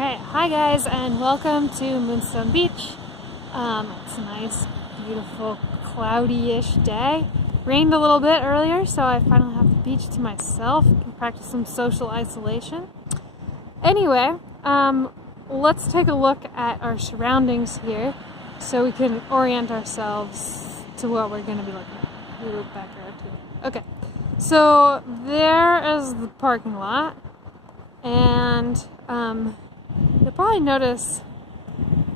Alright, hi guys and welcome to Moonstone Beach. It's a nice, beautiful, cloudy-ish day. Rained a little bit earlier, so I finally have the beach to myself. Can practice some social isolation. Anyway, let's take a look at our surroundings here so we can orient ourselves to what we're going to be looking at. We look back around too. Okay, so there is the parking lot, and you'll probably notice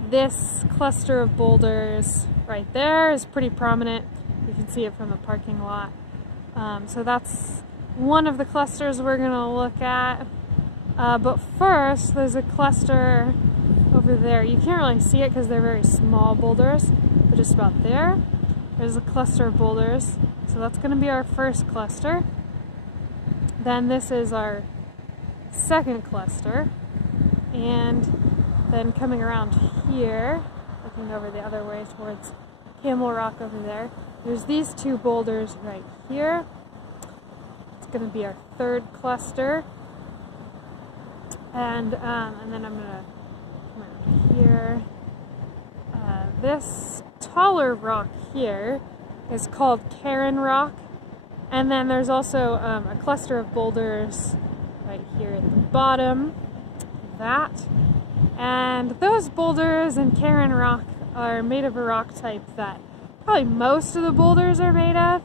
this cluster of boulders right there is pretty prominent. You can see it from the parking lot. So that's one of the clusters we're going to look at. But first, there's a cluster over there. You can't really see it because they're very small boulders, but just about there, there's a cluster of boulders. So that's going to be our first cluster. Then this is our second cluster. And then coming around here, looking over the other way towards Camel Rock over there, there's these two boulders right here. It's going to be our third cluster. And then I'm going to come around here. This taller rock here is called Karen Rock. And then there's also a cluster of boulders right here at the bottom. That. And those boulders in Karen Rock are made of a rock type that probably most of the boulders are made of.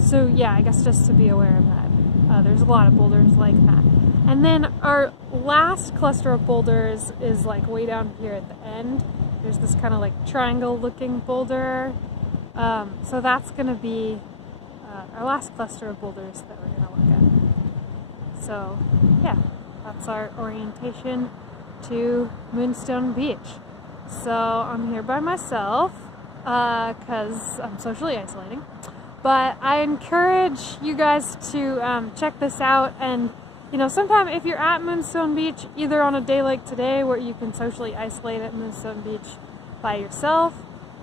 So yeah, I guess just to be aware of that. There's a lot of boulders like that. And then our last cluster of boulders is like way down here at the end. There's this kind of like triangle looking boulder. So that's going to be our last cluster of boulders that we're going to look at. So yeah, that's our orientation to Moonstone Beach. So I'm here by myself because I'm socially isolating. But I encourage you guys to check this out, and you know, sometime if you're at Moonstone Beach, either on a day like today where you can socially isolate at Moonstone Beach by yourself,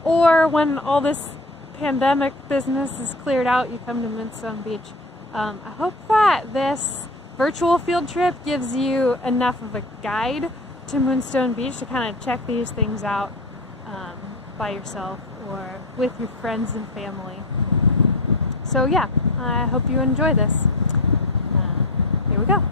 or when all this pandemic business is cleared out, you come to Moonstone Beach. I hope that this virtual field trip gives you enough of a guide to Moonstone Beach to kind of check these things out by yourself or with your friends and family. So yeah, I hope you enjoy this. Here we go.